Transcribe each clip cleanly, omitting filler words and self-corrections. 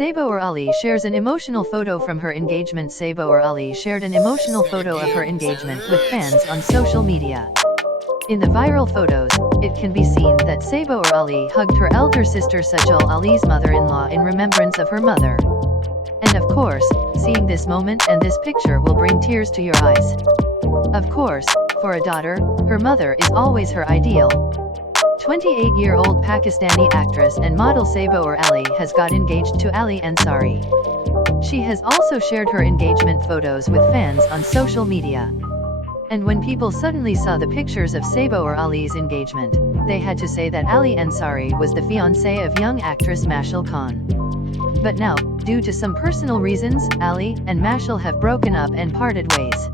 Sabaur Ali shares an emotional photo from her engagement. Sabaur Ali shared an emotional photo of her engagement with fans on social media. In the viral photos, it can be seen that Sabaur Ali hugged her elder sister Sajal Ali's mother-in-law in remembrance of her mother. And of course, seeing this moment and this picture will bring tears to your eyes. Of course, for a daughter, her mother is always her ideal. 28-year-old Pakistani actress and model Sabaur Ali has got engaged to Ali Ansari. She has also shared her engagement photos with fans on social media. And when people suddenly saw the pictures of Sabaur Ali's engagement, they had to say that Ali Ansari was the fiancé of young actress Mashal Khan. But now, due to some personal reasons, Ali and Mashal have broken up and parted ways.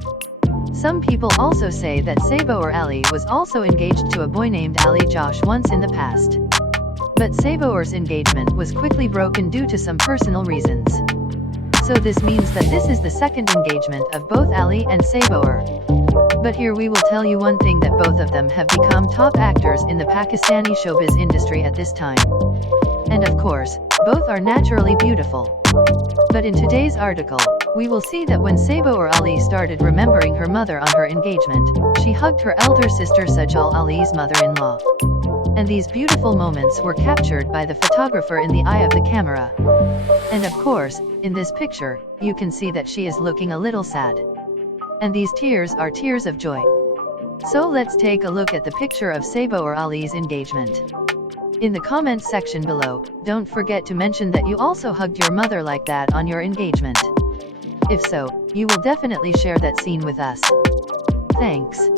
Some people also say that Sabaur Ali was also engaged to a boy named Ali Josh once in the past. But Sabaur's engagement was quickly broken due to some personal reasons. So this means that this is the second engagement of both Ali and Sabaur. But here we will tell you one thing, that both of them have become top actors in the Pakistani showbiz industry at this time. And of course, both are naturally beautiful. But in today's article, we will see that when Sabaur Ali started remembering her mother on her engagement, she hugged her elder sister Sajal Ali's mother-in-law. And these beautiful moments were captured by the photographer in the eye of the camera. And of course, in this picture, you can see that she is looking a little sad. And these tears are tears of joy. So let's take a look at the picture of Sabaur Ali's engagement. In the comments section below, don't forget to mention that you also hugged your mother like that on your engagement. If so, you will definitely share that scene with us. Thanks.